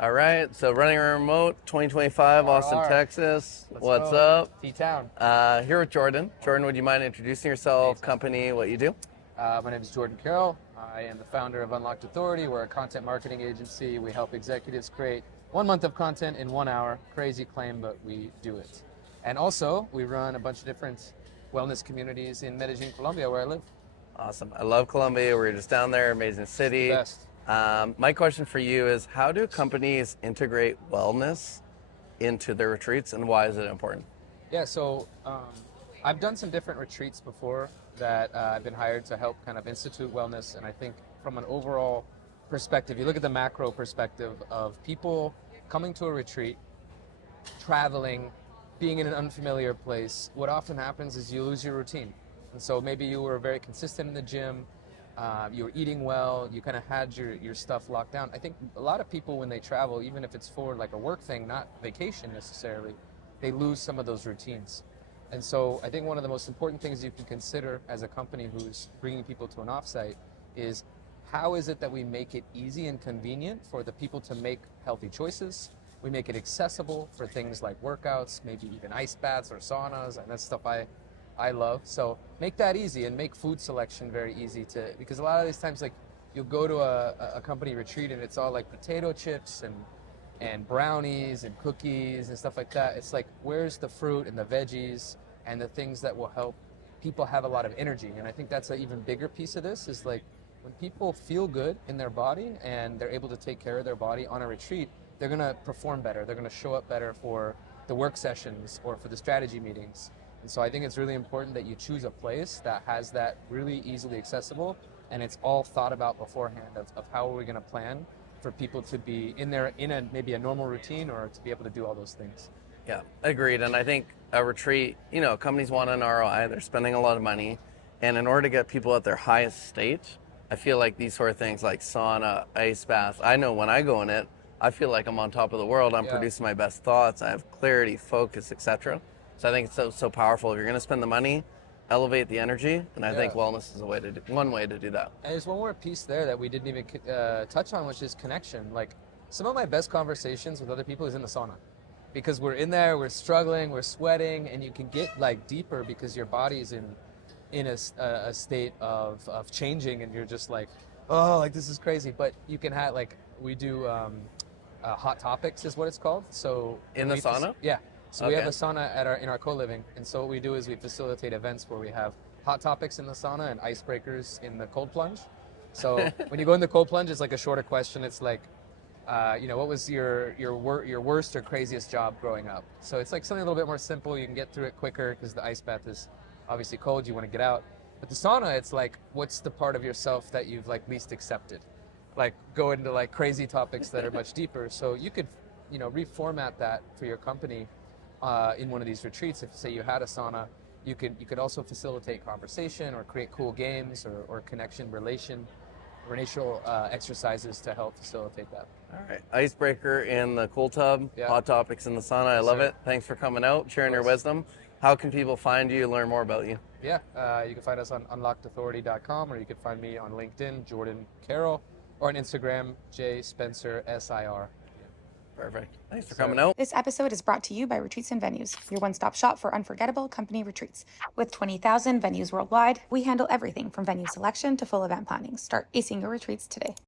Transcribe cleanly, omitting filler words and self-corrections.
All right, so running remote 2025, Austin, RR. Texas. Let's What's go. up? T-Town. Here with Jordan. Jordan, would you mind introducing yourself, company, what you do? My name is Jordan Carroll. I am the founder of Unlocked Authority. We're a content marketing agency. We help executives create 1 month of content in 1 hour. Crazy claim, but we do it. And also, we run a bunch of different wellness communities in Medellín, Colombia, where I live. Awesome. I love Colombia. We were just down there, amazing city. The best. My question for you is, how do companies integrate wellness into their retreats, and why is it important? Yeah, so I've done some different retreats before that I've been hired to help kind of institute wellness. And I think from an overall perspective, you look at the macro perspective of people coming to a retreat, traveling, being in an unfamiliar place, what often happens is you lose your routine. And so maybe you were very consistent in the gym, you were eating well, you kind of had your stuff locked down. I think a lot of people when they travel, even if it's for like a work thing, not vacation necessarily, they lose some of those routines. And so I think one of the most important things you can consider as a company who's bringing people to an offsite is how is it that we make it easy and convenient for the people to make healthy choices? We make it accessible for things like workouts, maybe even ice baths or saunas, and that's stuff I love. So make that easy and make food selection very easy because a lot of these times like you'll go to a company retreat and it's all like potato chips and brownies and cookies and stuff like that. It's like, where's the fruit and the veggies and the things that will help people have a lot of energy? And I think that's an even bigger piece of this is like when people feel good in their body and they're able to take care of their body on a retreat, they're gonna perform better. They're gonna show up better for the work sessions or for the strategy meetings. And so I think it's really important that you choose a place that has that really easily accessible and it's all thought about beforehand of how are we gonna plan for people to be in maybe a normal routine or to be able to do all those things. Yeah, agreed. And I think a retreat, companies want an ROI, they're spending a lot of money. And in order to get people at their highest state, I feel like these sort of things like sauna, ice bath, I know when I go in it, I feel like I'm on top of the world. I'm producing my best thoughts. I have clarity, focus, etc. So I think it's so powerful. If you're going to spend the money, elevate the energy, and I think wellness is one way to do that. And there's one more piece there that we didn't even touch on, which is connection. Like some of my best conversations with other people is in the sauna, because we're in there, we're struggling, we're sweating, and you can get like deeper because your body's in a state of changing, and you're just like, oh, like this is crazy. But you can have like we do. Hot topics is what it's called. So in the sauna? Yeah. So we have a sauna in our co-living, and so what we do is we facilitate events where we have hot topics in the sauna and icebreakers in the cold plunge. So when you go in the cold plunge, it's like a shorter question. It's like, what was your worst or craziest job growing up? So it's like something a little bit more simple. You can get through it quicker because the ice bath is obviously cold. You want to get out. But the sauna, it's like, what's the part of yourself that you've like least accepted? Like go into like crazy topics that are much deeper. So you could, reformat that for your company in one of these retreats. If say you had a sauna, you could also facilitate conversation or create cool games or relational exercises to help facilitate that. All right, icebreaker in the cool tub, hot topics in the sauna. I love it. Thanks for coming out, sharing your wisdom. How can people find you, learn more about you? Yeah, you can find us on unlockedauthority.com, or you can find me on LinkedIn, Jordan Carroll, or on Instagram, JSpencerSIR. Perfect. Thanks for coming out. This episode is brought to you by Retreats and Venues, your one-stop shop for unforgettable company retreats. With 20,000 venues worldwide, we handle everything from venue selection to full event planning. Start acing your retreats today.